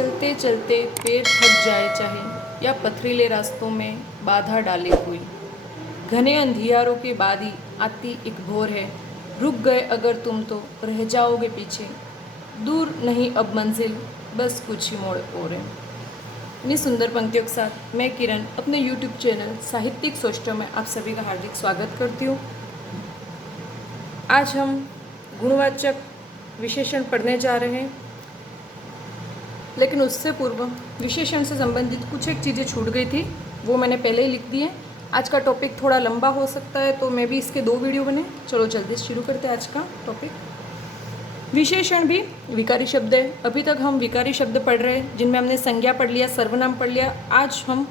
चलते चलते पैर थक जाए चाहे या पथरीले रास्तों में बाधा डाले कोई, घने अंधियारों के बाद ही आती एक भोर है। रुक गए अगर तुम तो रह जाओगे पीछे, दूर नहीं अब मंजिल, बस कुछ ही मोड़ और है। इन्हीं सुंदर पंक्तियों के साथ मैं किरण अपने YouTube चैनल साहित्यिक सोष्टों में आप सभी का हार्दिक स्वागत करती हूँ। आज हम गुणवाचक विशेषण पढ़ने जा रहे हैं, लेकिन उससे पूर्व विशेषण से संबंधित कुछ एक चीज़ें छूट गई थी, वो मैंने पहले ही लिख दी है। आज का टॉपिक थोड़ा लंबा हो सकता है, तो मैं भी इसके 2 वीडियो बने। चलो जल्दी से शुरू करते हैं आज का टॉपिक। विशेषण भी विकारी शब्द है। अभी तक हम विकारी शब्द पढ़ रहे हैं, जिनमें हमने संज्ञा पढ़ लिया, सर्वनाम पढ़ लिया। आज हम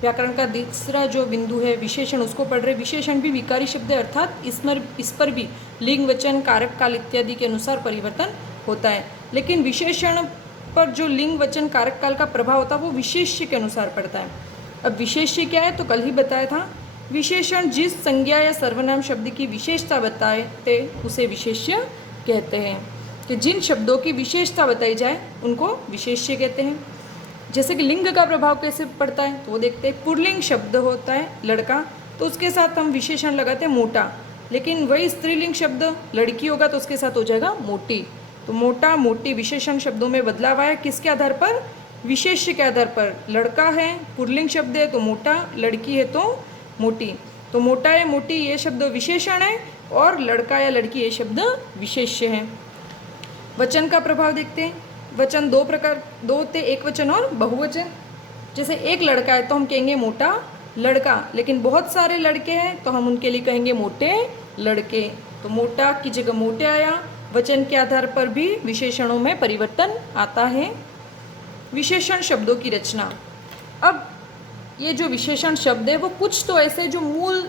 व्याकरण का दूसरा जो बिंदु है विशेषण, उसको पढ़ रहे। विशेषण भी विकारी शब्द है, अर्थात इस पर भी लिंग, वचन, कारक काल इत्यादि के अनुसार परिवर्तन होता है। लेकिन विशेषण पर जो लिंग, वचन, कारक काल का प्रभाव होता है वो विशेष्य के अनुसार पड़ता है। अब विशेष्य क्या है, तो कल ही बताया था। विशेषण जिस संज्ञा या सर्वनाम शब्द की विशेषता बताते उसे विशेष्य कहते हैं। कि जिन शब्दों की विशेषता बताई जाए उनको विशेष्य कहते हैं। जैसे कि लिंग का प्रभाव कैसे पड़ता है तो वो देखते हैं। पुल्लिंग शब्द होता है लड़का, तो उसके साथ हम विशेषण लगाते हैं मोटा। लेकिन वही स्त्रीलिंग शब्द लड़की होगा तो उसके साथ हो जाएगा मोटी। तो मोटा, मोटी विशेषण शब्दों में बदलाव आया। किसके आधार पर? विशेष्य के आधार पर। लड़का है पुल्लिंग शब्द है तो मोटा, लड़की है तो मोटी। तो मोटा या मोटी ये शब्द विशेषण है और लड़का या लड़की ये शब्द विशेष्य है। वचन का प्रभाव देखते हैं। वचन 2 प्रकार, 2 होते, एक वचन और बहुवचन। जैसे एक लड़का है तो हम कहेंगे मोटा लड़का, लेकिन बहुत सारे लड़के हैं तो हम उनके लिए कहेंगे मोटे लड़के। तो मोटा की जगह मोटे आया। वचन के आधार पर भी विशेषणों में परिवर्तन आता है। विशेषण शब्दों की रचना। अब ये जो विशेषण शब्द है वो कुछ तो ऐसे जो मूल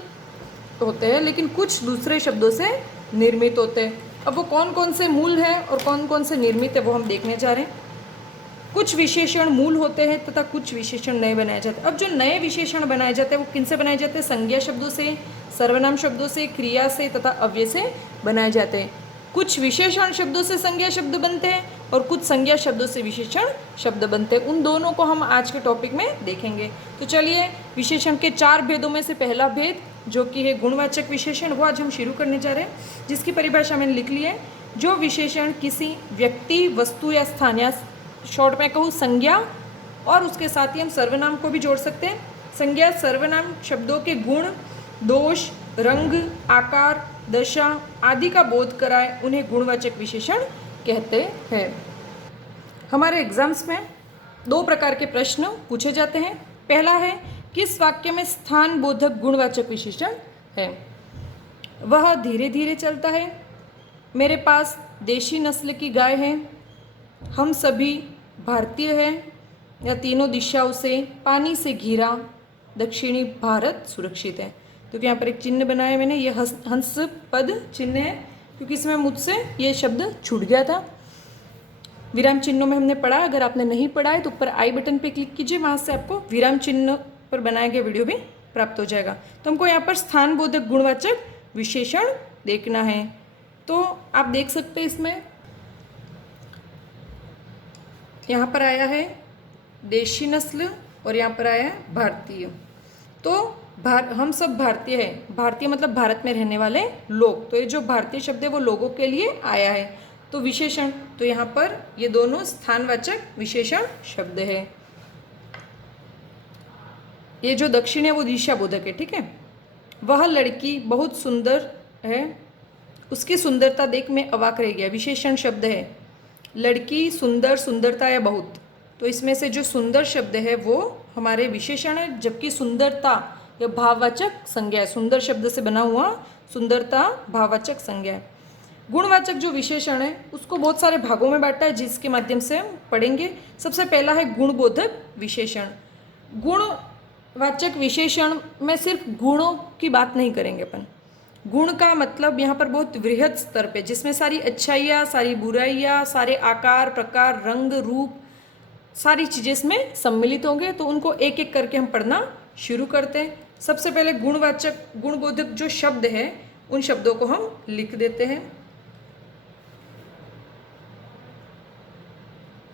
होते हैं, लेकिन कुछ दूसरे शब्दों से निर्मित होते हैं। अब वो कौन कौन से मूल हैं और कौन कौन से निर्मित है वो हम देखने जा रहे हैं। कुछ विशेषण मूल होते हैं तथा कुछ विशेषण नए बनाए जाते हैं। अब जो नए विशेषण बनाए जाते हैं वो किनसे बनाए जाते हैं? संज्ञा शब्दों से, सर्वनाम शब्दों से, क्रिया से तथा अव्यय से बनाए जाते हैं। कुछ विशेषण शब्दों से संज्ञा शब्द बनते हैं और कुछ संज्ञा शब्दों से विशेषण शब्द बनते हैं। उन दोनों को हम आज के टॉपिक में देखेंगे। तो चलिए, विशेषण के 4 भेदों में से पहला भेद जो कि है गुणवाचक विशेषण, वो आज हम शुरू करने जा रहे हैं, जिसकी परिभाषा मैंने लिख ली है। जो विशेषण किसी व्यक्ति, वस्तु या स्थान, या शॉर्ट में कहूँ संज्ञा, और उसके साथ ही हम सर्वनाम को भी जोड़ सकते हैं। संज्ञा सर्वनाम शब्दों के गुण, दोष, रंग, आकार, दशा आदि का बोध कराए उन्हें गुणवाचक विशेषण कहते हैं। हमारे एग्जाम्स में 2 प्रकार के प्रश्न पूछे जाते हैं। पहला है, किस वाक्य में स्थान बोधक गुणवाचक विशेषण है? वह धीरे धीरे चलता है, मेरे पास देशी नस्ल की गाय है, हम सभी भारतीय हैं, या तीनों दिशाओं से पानी से घिरा दक्षिणी भारत सुरक्षित है। क्योंकि यहाँ पर एक चिन्ह बनाया है मैंने, ये हंस पद चिन्ह है, क्योंकि इसमें मुझसे ये शब्द छूट गया था। विराम चिन्हों में हमने पढ़ा। अगर आपने नहीं पढ़ा है तो ऊपर आई बटन पे क्लिक कीजिए, वहाँ से आपको विराम चिन्ह पर बनाया गया वीडियो भी प्राप्त हो जाएगा। तो हमको यहाँ पर स्थान बोधक गुणवाचक विशेषण देखना है। तो आप देख सकते हैं, इसमें यहाँ पर आया है देशी नस्ल और यहाँ पर आया है भारतीय। तो हम सब भारतीय हैं। भारतीय मतलब भारत में रहने वाले लोग। तो ये जो भारतीय शब्द है वो लोगों के लिए आया है। तो विशेषण, तो यहाँ पर ये दोनों स्थानवाचक विशेषण शब्द है। ये जो दक्षिण है वो दिशा बोधक है, ठीक है। वह लड़की बहुत सुंदर है, उसकी सुंदरता देख मैं अवाक रह गया। विशेषण शब्द है। लड़की, सुंदर, सुंदरता या बहुत, तो इसमें से जो सुंदर शब्द है वो हमारे विशेषण है, जबकि सुंदरता यह भाववाचक संज्ञा है। सुंदर शब्द से बना हुआ सुंदरता भाववाचक संज्ञा है। गुणवाचक जो विशेषण है उसको बहुत सारे भागों में बांटा है, जिसके माध्यम से हम पढ़ेंगे। सबसे पहला है गुणबोधक विशेषण। गुणवाचक विशेषण में सिर्फ गुणों की बात नहीं करेंगे अपन। गुण का मतलब यहाँ पर बहुत वृहद स्तर पे, जिसमें सारी अच्छाइयाँ, सारी बुराइयाँ, सारे आकार, प्रकार, रंग, रूप, सारी चीज़ें इसमें सम्मिलित होंगे। तो उनको एक एक करके हम पढ़ना शुरू करते हैं। सबसे पहले गुणवाचक, गुणबोधक जो शब्द है उन शब्दों को हम लिख देते हैं।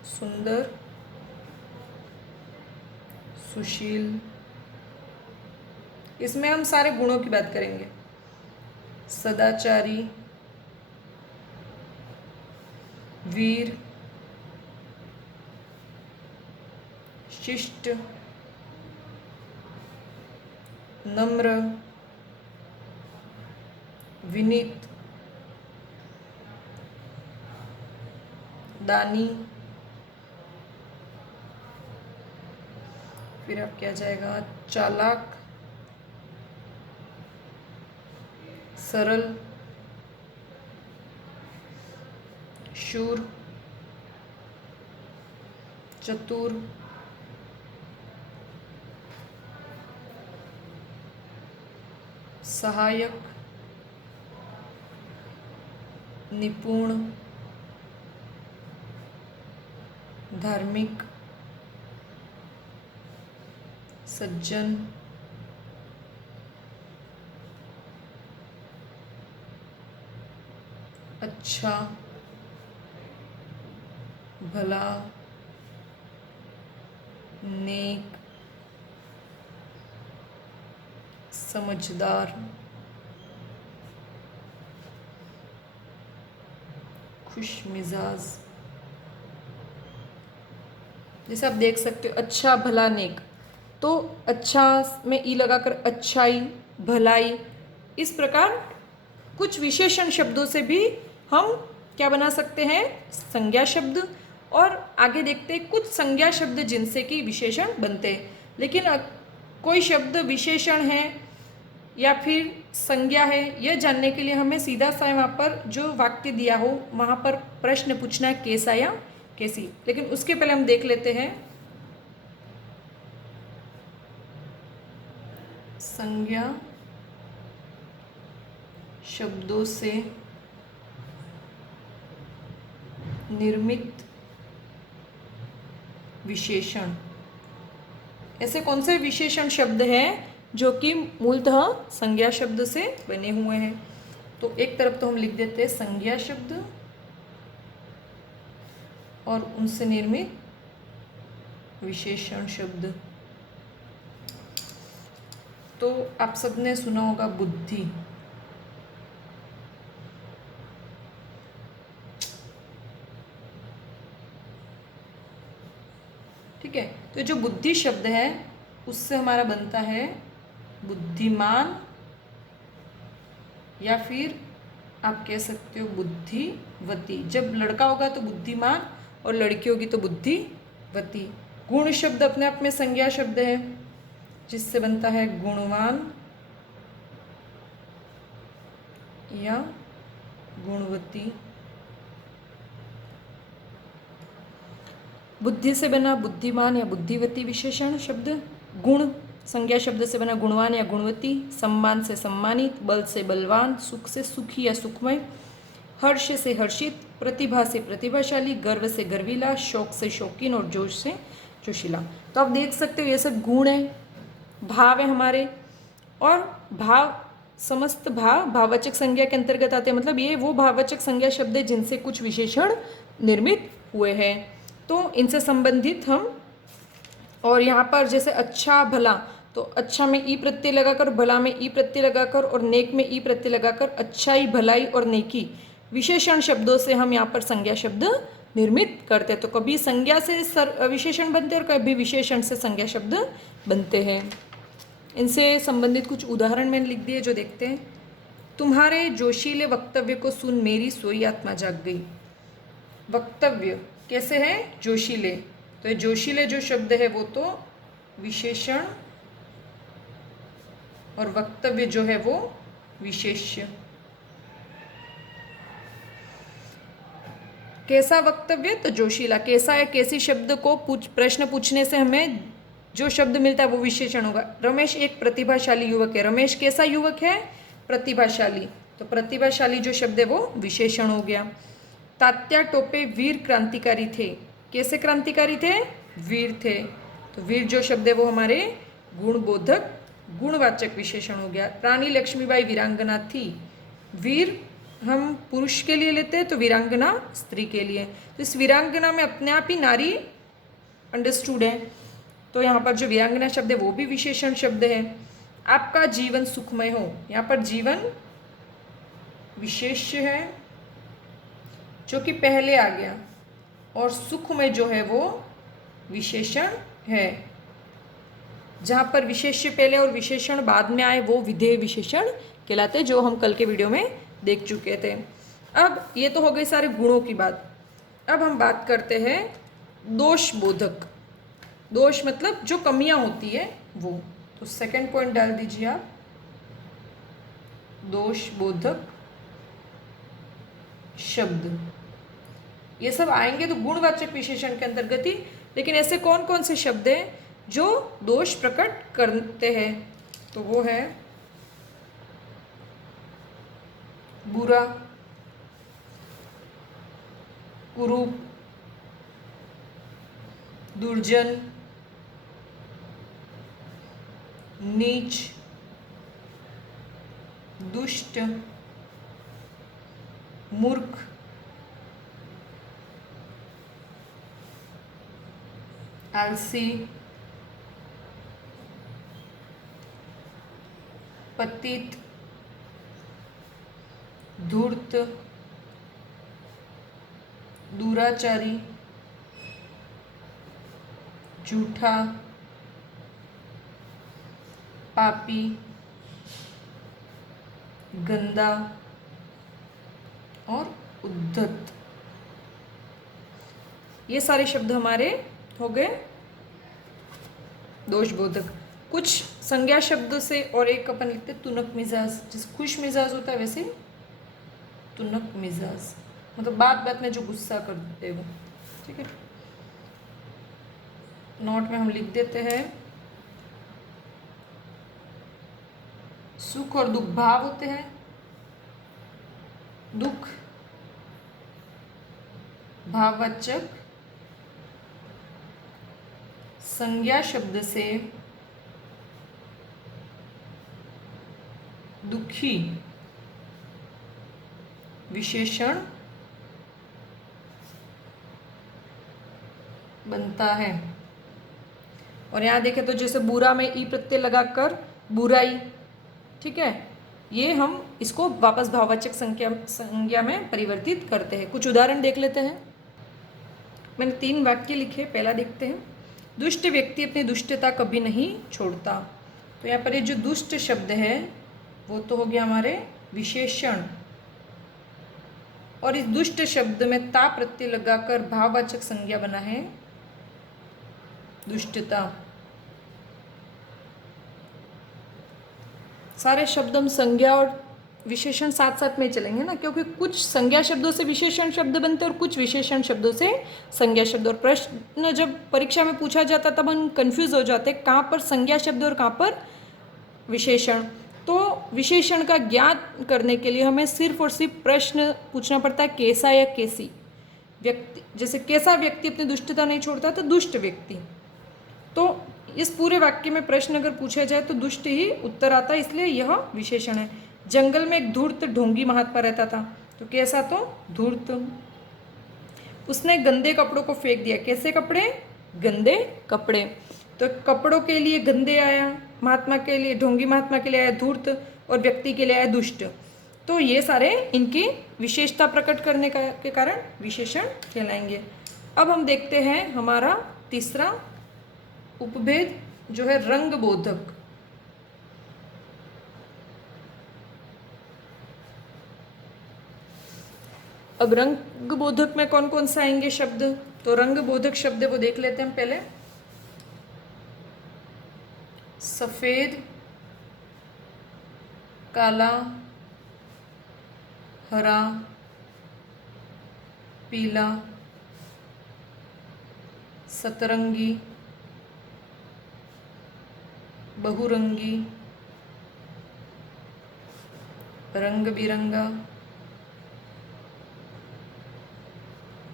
सुंदर, सुशील, इसमें हम सारे गुणों की बात करेंगे। सदाचारी, वीर, शिष्ट, नम्र, विनीत, दानी, फिर अब क्या जाएगा, चालाक, सरल, शूर, चतुर, सहायक, निपुण, धार्मिक, सज्जन, अच्छा, भला, नेक, समझदार, खुश मिजाज। जैसे आप देख सकते हो, अच्छा, भला, नेक, तो अच्छा में ई लगाकर अच्छाई, भलाई, इस प्रकार कुछ विशेषण शब्दों से भी हम क्या बना सकते हैं, संज्ञा शब्द। और आगे देखते हैं कुछ संज्ञा शब्द जिनसे कि विशेषण बनते हैं। लेकिन कोई शब्द विशेषण है या फिर संज्ञा है, यह जानने के लिए हमें सीधा सा वहाँ पर जो वाक्य दिया हो वहाँ पर प्रश्न पूछना है, कैसा या कैसी। लेकिन उसके पहले हम देख लेते हैं संज्ञा शब्दों से निर्मित विशेषण। ऐसे कौन से विशेषण शब्द हैं जो कि मूलतः संज्ञा शब्द से बने हुए हैं। तो एक तरफ तो हम लिख देते हैं संज्ञा शब्द और उनसे निर्मित विशेषण शब्द। तो आप सबने सुना होगा बुद्धि, ठीक है। तो जो बुद्धि शब्द है उससे हमारा बनता है बुद्धिमान, या फिर आप कह सकते हो बुद्धिवती। जब लड़का होगा तो बुद्धिमान और लड़की होगी तो बुद्धिवती। गुण शब्द अपने आप में संज्ञा शब्द है जिससे बनता है गुणवान या गुणवती। बुद्धि से बना बुद्धिमान या बुद्धिवती विशेषण शब्द। गुण संज्ञा शब्द से बना गुणवान या गुणवती। सम्मान से सम्मानित, बल से बलवान, सुख से सुखी या सुखमय, हर्ष से हर्षित, प्रतिभा से प्रतिभाशाली, गर्व से गर्वीला, शौक से शौकीन और जोश से जोशीला। तो आप देख सकते हो ये सब गुण है, भाव है हमारे। और भाव, समस्त भाव भाववाचक संज्ञा के अंतर्गत आते हैं। मतलब ये वो भाववाचक संज्ञा शब्द है जिनसे कुछ विशेषण निर्मित हुए हैं। तो इनसे संबंधित हम, और यहाँ पर जैसे अच्छा भला, तो अच्छा में ई प्रत्यय लगाकर, भला में ई प्रत्यय लगाकर और नेक में ई प्रत्यय लगाकर अच्छाई, भलाई और नेकी विशेषण शब्दों से हम यहाँ पर संज्ञा शब्द निर्मित करते हैं। तो कभी संज्ञा से विशेषण बनते हैं और कभी विशेषण से संज्ञा शब्द बनते हैं। इनसे संबंधित कुछ उदाहरण मैंने लिख दिए जो देखते हैं। तुम्हारे जोशीले वक्तव्य को सुन मेरी सोई आत्मा जाग गई। वक्तव्य कैसे है, जोशीले। तो ये जोशीले जो शब्द है वो तो विशेषण, और वक्तव्य जो है वो विशेष्य। कैसा वक्तव्य, तो जोशीला। कैसा या कैसी शब्द को प्रश्न पूछने से हमें जो शब्द मिलता है वो विशेषण होगा। रमेश एक प्रतिभाशाली युवक है। रमेश कैसा युवक है, प्रतिभाशाली। तो प्रतिभाशाली जो शब्द है वो विशेषण हो गया। तात्या टोपे वीर क्रांतिकारी थे। कैसे क्रांतिकारी थे, वीर थे। तो वीर जो शब्द है वो हमारे गुणबोधक गुणवाचक विशेषण हो गया। रानी लक्ष्मीबाई वीरांगना थी। वीर हम पुरुष के लिए लेते हैं तो वीरांगना स्त्री के लिए। तो इस वीरांगना में अपने आप ही नारी अंडरस्टूड है। तो यहाँ पर जो वीरांगना शब्द है वो भी विशेषण शब्द है। आपका जीवन सुखमय हो, यहाँ पर जीवन विशेष्य है जो कि पहले आ गया, और सुखमय जो है वो विशेषण है। जहाँ पर विशेष्य पहले और विशेषण बाद में आए वो विधेय विशेषण कहलाते हैं, जो हम कल के वीडियो में देख चुके थे। अब ये तो हो गई सारे गुणों की बात। अब हम बात करते हैं दोष बोधक। दोष मतलब जो कमियां होती है वो। तो सेकंड पॉइंट डाल दीजिए आप, दोष बोधक शब्द। ये सब आएंगे तो गुणवाचक विशेषण के अंतर्गत ही, लेकिन ऐसे कौन कौन से शब्द हैं जो दोष प्रकट करते हैं? तो वो है बुरा, कुरूप, दुर्जन, नीच, दुष्ट, मूर्ख, आलसी, पतित, धूर्त, दुराचारी, झूठा, पापी, गंदा और उद्धत। ये सारे शब्द हमारे हो गए दोषबोधक। कुछ संज्ञा शब्दों से, और एक अपन लिखते तुनक मिजाज, जैसे खुश मिजाज होता है वैसे तुनक मिजाज, मतलब बात बात में जो गुस्सा कर देते हैं वो। ठीक है, नोट में हम लिख देते हैं सुख और दुख भाव होते हैं। दुख भाववाचक संज्ञा शब्द से दुखी विशेषण बनता है। और यहाँ देखें तो जैसे बुरा में ई प्रत्यय लगाकर बुराई, ठीक है, ये हम इसको वापस भाववाचक संज्ञा में परिवर्तित करते हैं। कुछ उदाहरण देख लेते हैं। मैंने 3 वाक्य लिखे, पहला देखते हैं। दुष्ट व्यक्ति अपनी दुष्टता कभी नहीं छोड़ता। तो यहाँ पर ये जो दुष्ट शब्द है वो तो हो गया हमारे विशेषण, और इस दुष्ट शब्द में ता प्रत्यय लगाकर भाववाचक संज्ञा बना है दुष्टता। सारे शब्द हम संज्ञा और विशेषण साथ साथ में चलेंगे ना, क्योंकि कुछ संज्ञा शब्दों से विशेषण शब्द बनते हैं और कुछ विशेषण शब्दों से संज्ञा शब्द। और प्रश्न जब परीक्षा में पूछा जाता तब हम कंफ्यूज हो जाते हैं कहाँ पर संज्ञा शब्द और कहाँ पर विशेषण। तो विशेषण का ज्ञान करने के लिए हमें सिर्फ और सिर्फ प्रश्न पूछना पड़ता है, कैसा या कैसी व्यक्ति। जैसे कैसा व्यक्ति अपनी दुष्टता नहीं छोड़ता, तो दुष्ट व्यक्ति। तो इस पूरे वाक्य में प्रश्न अगर पूछा जाए तो दुष्ट ही उत्तर आता है, इसलिए यह विशेषण है। जंगल में एक धूर्त ढोंगी महात्मा रहता था। तो कैसा? तो धूर्त। उसने गंदे कपड़ों को फेंक दिया। कैसे कपड़े? गंदे कपड़े। तो कपड़ों के लिए गंदे आया, महात्मा के लिए, ढोंगी महात्मा के लिए आया धूर्त, और व्यक्ति के लिए आया दुष्ट। तो ये सारे इनकी विशेषता प्रकट करने के कारण विशेषण कहलाएंगे। अब हम देखते हैं हमारा तीसरा उपभेद जो है रंग बोधक। अब रंग बोधक में कौन कौन से आएंगे शब्द? तो रंग बोधक शब्द वो देख लेते हैं हम पहले। सफेद, काला, हरा, पीला, सतरंगी, बहुरंगी, रंग बिरंगा।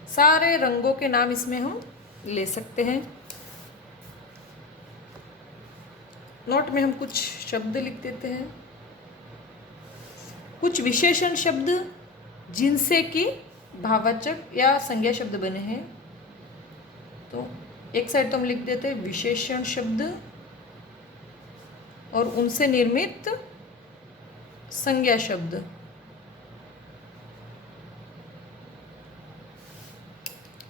सारे रंगों के नाम इसमें हम ले सकते हैं। नोट में हम कुछ शब्द लिख देते हैं। कुछ विशेषण शब्द जिनसे कि भाववाचक या संज्ञा शब्द बने हैं। तो एक साइड तो हम लिख देते हैं विशेषण शब्द और उनसे निर्मित संज्ञा शब्द।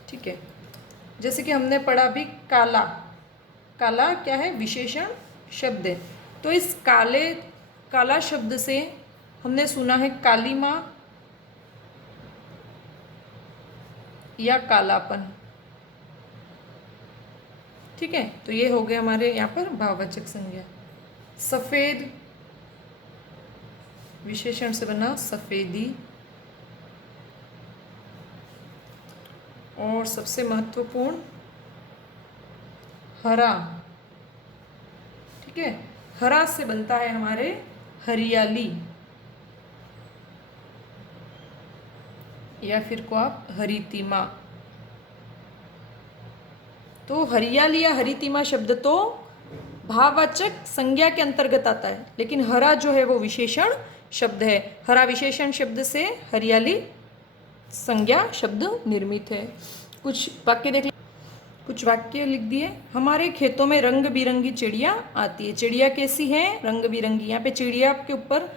ठीक है, जैसे कि हमने पढ़ा भी काला, काला क्या है? विशेषण शब्द है। तो इस काला शब्द से हमने सुना है कालीमा या कालापन। ठीक है, तो ये हो गया हमारे यहाँ पर भाववाचक संज्ञा। सफेद विशेषण से बना सफेदी। और सबसे महत्वपूर्ण हरा। ठीक है, हरा से बनता है हमारे हरियाली, या फिर को आप हरितिमा। तो हरियाली या हरितिमा शब्द तो भाववाचक संज्ञा के अंतर्गत आता है, लेकिन हरा जो है वो विशेषण शब्द है। हरा विशेषण शब्द से हरियाली संज्ञा शब्द निर्मित है। कुछ वाक्य देख, कुछ वाक्य लिख दिए। हमारे खेतों में रंग बिरंगी चिड़िया आती है। चिड़िया कैसी है? रंग बिरंगी। यहाँ पे चिड़िया के ऊपर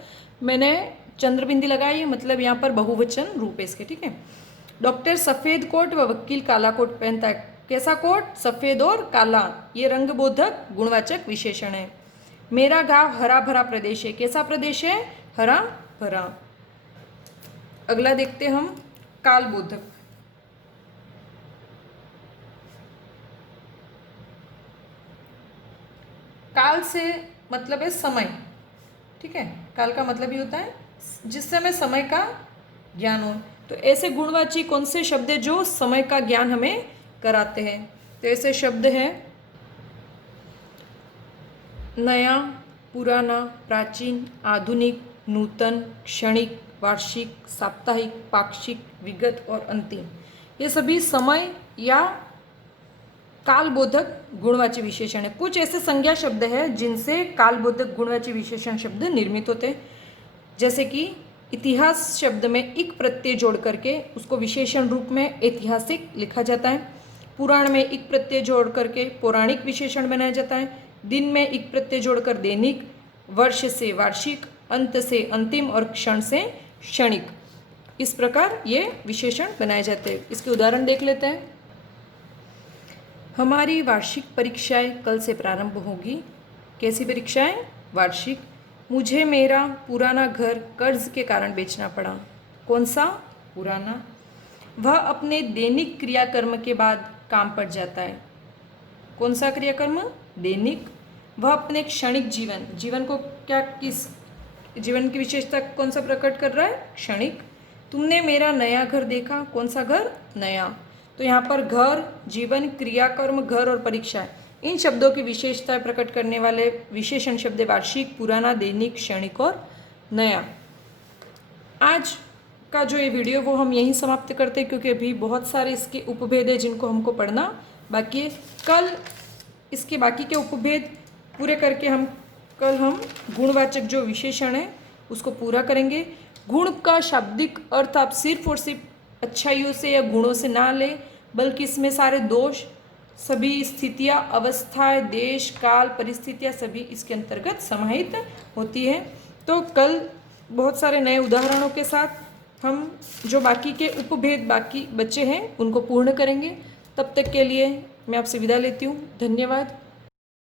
मैंने चंद्रबिंदी लगाई है, मतलब यहाँ पर बहुवचन रूप है इसके। ठीक है, डॉक्टर सफ़ेद कोट व वकील काला कोट पहनता है। कैसा कोट? सफ़ेद और काला। ये रंगबोधक गुणवाचक विशेषण है। मेरा गांव हरा भरा प्रदेश है। कैसा प्रदेश है? हरा भरा। अगला देखते हम कालबोधक। काल से मतलब है समय। ठीक है, काल का मतलब ही होता है जिस समय समय का ज्ञान हो। तो ऐसे गुणवाची कौन से शब्द है जो समय का ज्ञान हमें कराते हैं? तो ऐसे शब्द हैं नया, पुराना, प्राचीन, आधुनिक, नूतन, क्षणिक, वार्षिक, साप्ताहिक, पाक्षिक, विगत और अंतिम। ये सभी समय या कालबोधक गुणवाची विशेषण है। कुछ ऐसे संज्ञा शब्द हैं जिनसे कालबोधक गुणवाची विशेषण शब्द निर्मित होते हैं। जैसे कि इतिहास शब्द में इक प्रत्यय जोड़ करके उसको विशेषण रूप में ऐतिहासिक लिखा जाता है। पुराण में इक प्रत्यय जोड़ करके पौराणिक विशेषण बनाया जाता है। दिन में इक प्रत्यय जोड़कर दैनिक, वर्ष से वार्षिक, अंत से अंतिम और क्षण से क्षणिक। इस प्रकार ये विशेषण बनाए जाते हैं। इसके उदाहरण देख लेते हैं। हमारी वार्षिक परीक्षाएं कल से प्रारंभ होगी। कैसी परीक्षाएं? वार्षिक। मुझे मेरा पुराना घर कर्ज के कारण बेचना पड़ा। कौन सा? पुराना। वह अपने दैनिक क्रियाकर्म के बाद काम पर जाता है। कौन सा क्रियाकर्म? दैनिक। वह अपने क्षणिक जीवन को क्या, किस जीवन की विशेषता कौन सा प्रकट कर रहा है? क्षणिक। तुमने मेरा नया घर देखा। कौन सा घर? नया। तो यहाँ पर घर, जीवन, क्रियाकर्म, घर और परीक्षा, इन शब्दों की विशेषताएं प्रकट करने वाले विशेषण शब्द वार्षिक, पुराना, दैनिक, क्षणिक और नया। आज का जो ये वीडियो वो हम यहीं समाप्त करते हैं, क्योंकि अभी बहुत सारे इसके उपभेद है जिनको हमको पढ़ना बाकी है। कल इसके बाकी के उपभेद पूरे करके कल हम गुणवाचक जो विशेषण है उसको पूरा करेंगे। गुण का शाब्दिक अर्थ आप सिर्फ और सिर्फ अच्छाइयों से या गुणों से ना लें, बल्कि इसमें सारे दोष, सभी स्थितियाँ, अवस्थाएं, देश, काल, परिस्थितियाँ सभी इसके अंतर्गत समाहित होती है। तो कल बहुत सारे नए उदाहरणों के साथ हम जो बाकी के उपभेद बाकी बचे हैं उनको पूर्ण करेंगे। तब तक के लिए मैं आपसे विदा लेती हूँ। धन्यवाद।